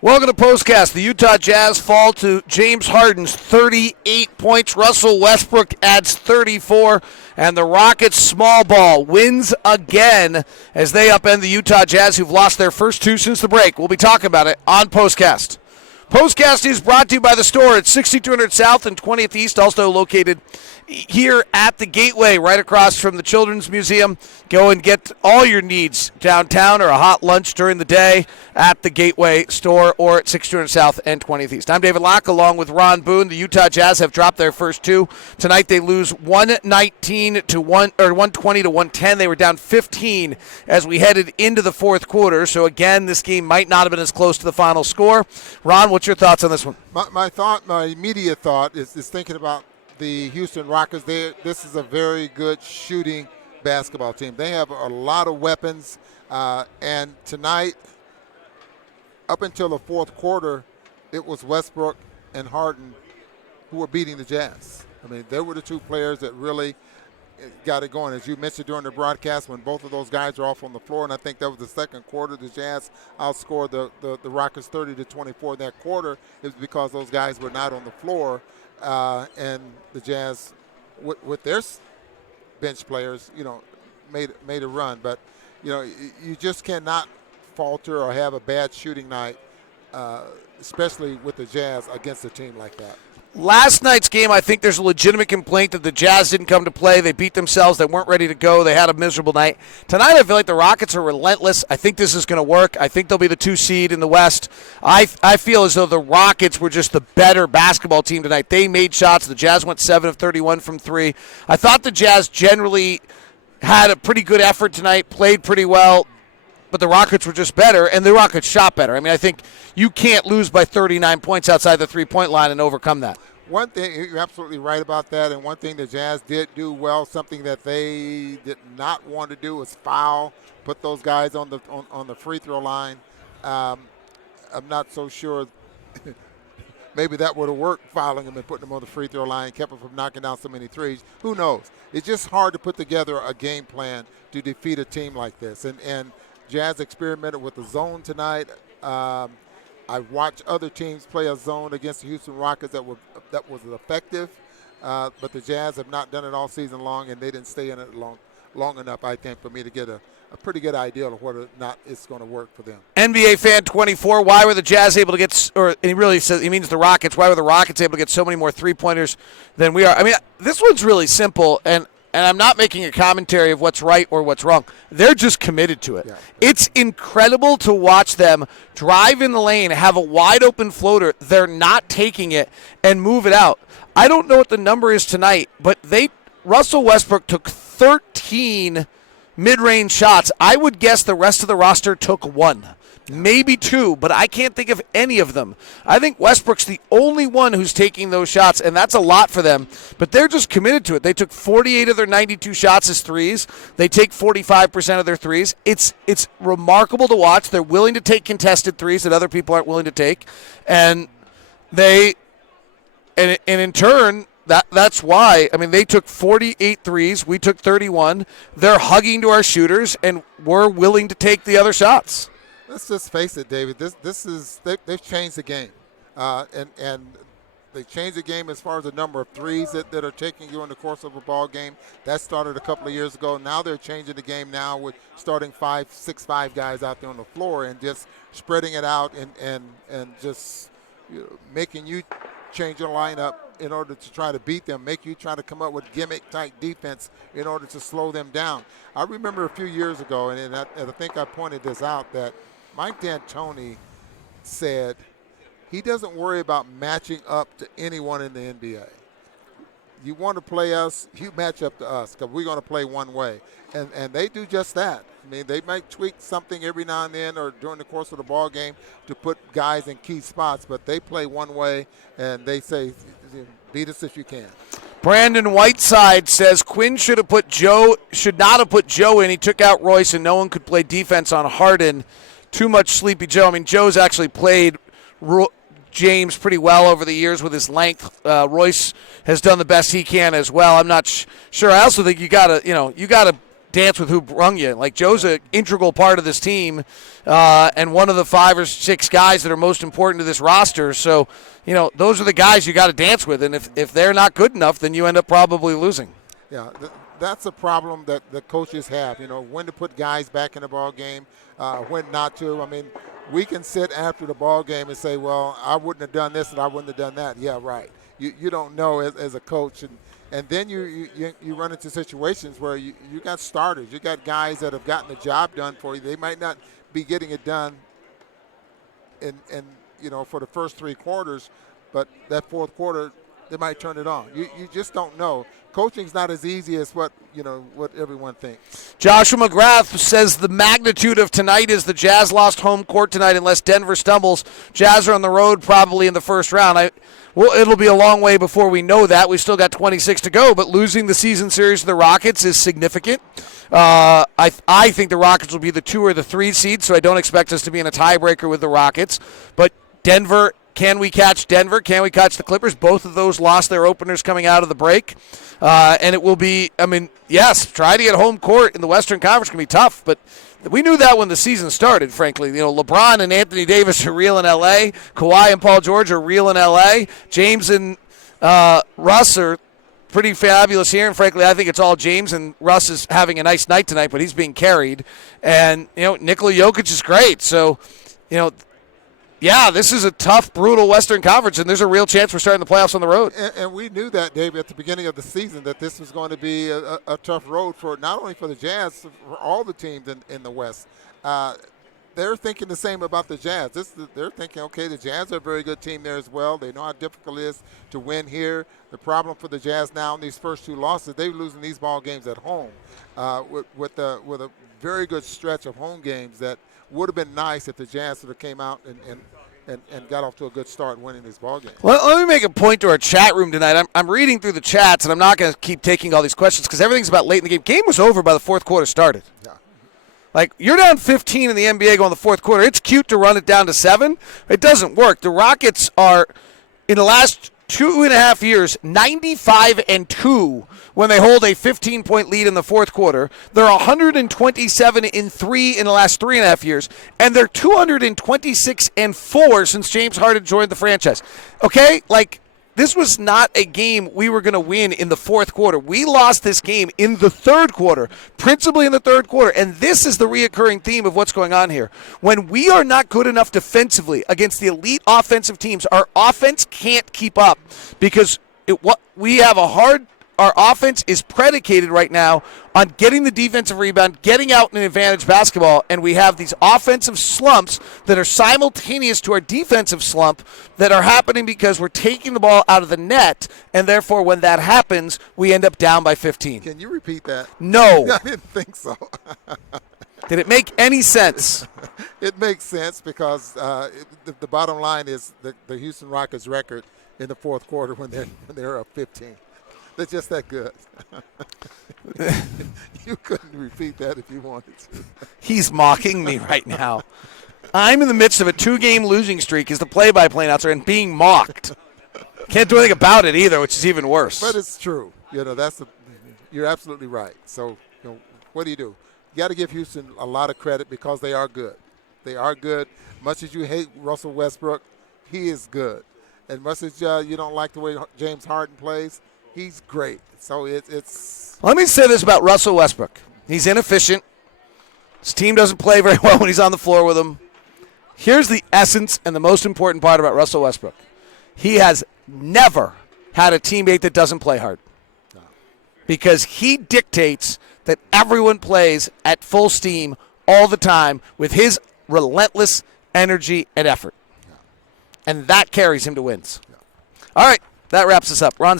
Welcome to POSTCAST. The Utah Jazz fall to James Harden's 38 points. Russell Westbrook adds 34. And the Rockets small ball wins again as they upend the Utah Jazz, who've lost their first two since the break. We'll be talking about it on POSTCAST. POSTCAST is brought to you by the store at 6200 South and 20th East, also located here at the Gateway, right across from the Children's Museum. Go and get all your needs downtown or a hot lunch during the day at the Gateway store or at 6200 South and 20th East. I'm David Locke along with Ron Boone. The Utah Jazz have dropped their first two. Tonight they lose 119 to 120 to 110. They were down 15 as we headed into the fourth quarter. So again, this game might not have been as close to the final score. Ron, what's your thoughts on this one? My immediate thought is thinking about the Houston Rockets. This is a very good shooting basketball team. They have a lot of weapons, and tonight, up until the fourth quarter, it was Westbrook and Harden who were beating the Jazz. I mean, they were the two players that really got it going. As you mentioned during the broadcast, when both of those guys are off on the floor, and I think that was the second quarter, the Jazz outscored the Rockets 30-24 in that quarter. It was because those guys were not on the floor, and the Jazz, with their bench players, made a run. But, you just cannot falter or have a bad shooting night, especially with the Jazz against a team like that. Last night's game, I think there's a legitimate complaint that the Jazz didn't come to play. They beat themselves. They weren't ready to go. They had a miserable night. Tonight, I feel like the Rockets are relentless. I think this is going to work. I think they'll be the 2 seed in the West. I feel as though the Rockets were just the better basketball team tonight. They made shots. The Jazz went 7 of 31 from 3. I thought the Jazz generally had a pretty good effort tonight, played pretty well, but the Rockets were just better, and the Rockets shot better. I mean, I think you can't lose by 39 points outside the three-point line and overcome that. One thing, you're absolutely right about that, and one thing the Jazz did do well, something that they did not want to do, was foul, put those guys on the free throw line. I'm not so sure. Maybe that would have worked, fouling them and putting them on the free throw line, kept them from knocking down so many threes. Who knows? It's just hard to put together a game plan to defeat a team like this. And Jazz experimented with the zone tonight. I watched other teams play a zone against the Houston Rockets that was effective, but the Jazz have not done it all season long, and they didn't stay in it long enough, I think, for me to get a pretty good idea of whether or not it's going to work for them. NBA fan 24, why were the Jazz able to get, or he really says he means the Rockets, why were the Rockets able to get so many more three-pointers than we are? I mean, this one's really simple, and I'm not making a commentary of what's right or what's wrong. They're just committed to it. Yeah. It's incredible to watch them drive in the lane, have a wide-open floater. They're not taking it and move it out. I don't know what the number is tonight, but Russell Westbrook took 13 mid-range shots. I would guess the rest of the roster took 1. Maybe 2, but I can't think of any of them. I think Westbrook's the only one who's taking those shots, and that's a lot for them. But they're just committed to it. They took 48 of their 92 shots as threes. They take 45% of their threes. It's remarkable to watch. They're willing to take contested threes that other people aren't willing to take. And in turn, that's why. I mean, they took 48 threes. We took 31. They're hugging to our shooters, and we're willing to take the other shots. Let's just face it, David. They've changed the game, and they changed the game as far as the number of threes that are taken during the course of a ball game. That started a couple of years ago. Now they're changing the game now with starting 5 guys out there on the floor and just spreading it out and just making you change your lineup in order to try to beat them, make you try to come up with gimmick-type defense in order to slow them down. I remember a few years ago, and I think I pointed this out, that Mike D'Antoni said he doesn't worry about matching up to anyone in the NBA. You want to play us, you match up to us because we're going to play one way. And they do just that. I mean, they might tweak something every now and then or during the course of the ball game to put guys in key spots, but they play one way, and they say, beat us if you can. Brandon Whiteside says Quinn should not have put Joe in. He took out Royce, and no one could play defense on Harden. Too much Sleepy Joe. I mean, Joe's actually played James pretty well over the years with his length. Royce has done the best he can as well. I'm not sure. I also think you gotta dance with who brung you. Like, Joe's an integral part of this team and one of the 5 or 6 guys that are most important to this roster. So, those are the guys you got to dance with. And if they're not good enough, then you end up probably losing. Yeah, that's a problem that the coaches have, when to put guys back in the ball game, when not to. I mean, we can sit after the ball game and say, well, I wouldn't have done this and I wouldn't have done that. Yeah, right. You don't know as a coach. And then you run into situations where you got starters. You got guys that have gotten the job done for you. They might not be getting it done for the first 3 quarters, but that fourth quarter, they might turn it on. You just don't know. Coaching's not as easy as what everyone thinks. Joshua McGrath says the magnitude of tonight is the Jazz lost home court tonight unless Denver stumbles. Jazz are on the road probably in the first round. It'll be a long way before we know that. We've still got 26 to go, but losing the season series to the Rockets is significant. I think the Rockets will be the 2 or the 3 seed, so I don't expect us to be in a tiebreaker with the Rockets. But Denver, can we catch Denver? Can we catch the Clippers? Both of those lost their openers coming out of the break. And it will be, yes, try to get home court in the Western Conference can be tough, but we knew that when the season started, frankly. LeBron and Anthony Davis are real in L.A. Kawhi and Paul George are real in L.A. James and Russ are pretty fabulous here, and frankly, I think it's all James, and Russ is having a nice night tonight, but he's being carried. And, Nikola Jokic is great. So, yeah, this is a tough, brutal Western Conference, and there's a real chance we're starting the playoffs on the road. And we knew that, Dave, at the beginning of the season, that this was going to be a tough road for not only for the Jazz, for all the teams in the West. They're thinking the same about the Jazz. They're thinking, okay, the Jazz are a very good team there as well. They know how difficult it is to win here. The problem for the Jazz now in these first 2 losses, they're losing these ball games at home with a very good stretch of home games that would have been nice if the Jazz sort of came out and got off to a good start winning this ball game. Well, let me make a point to our chat room tonight. I'm reading through the chats, and I'm not going to keep taking all these questions because everything's about late in the game. Game was over by the fourth quarter started. Yeah. Like, you're down 15 in the NBA going the fourth quarter. It's cute to run it down to 7. It doesn't work. The Rockets are, in the last 2.5 years, 95-2 when they hold a 15-point lead in the fourth quarter. They're 127-3 in the last 3.5 years, and they're 226-4 since James Harden joined the franchise. Okay, this was not a game we were going to win in the fourth quarter. We lost this game in the third quarter, principally in the third quarter, and this is the reoccurring theme of what's going on here. When we are not good enough defensively against the elite offensive teams, our offense can't keep up because we have our offense is predicated right now on getting the defensive rebound, getting out in advantage basketball, and we have these offensive slumps that are simultaneous to our defensive slump that are happening because we're taking the ball out of the net, and therefore when that happens, we end up down by 15. Can you repeat that? No. I didn't think so. Did it make any sense? It makes sense because the bottom line is the Houston Rockets record in the fourth quarter when they're up 15. They're just that good. You couldn't repeat that if you wanted to. He's mocking me right now. I'm in the midst of a 2-game losing streak as the play-by-play announcer and being mocked. Can't do anything about it either, which is even worse. But it's true. You're absolutely right. So, what do? You got to give Houston a lot of credit because they are good. They are good. Much as you hate Russell Westbrook, he is good. And much as you don't like the way James Harden plays, he's great. So it's. Let me say this about Russell Westbrook. He's inefficient. His team doesn't play very well when he's on the floor with him. Here's the essence and the most important part about Russell Westbrook. He has never had a teammate that doesn't play hard. No. Because he dictates that everyone plays at full steam all the time with his relentless energy and effort. No. And that carries him to wins. No. All right, that wraps us up. Ron.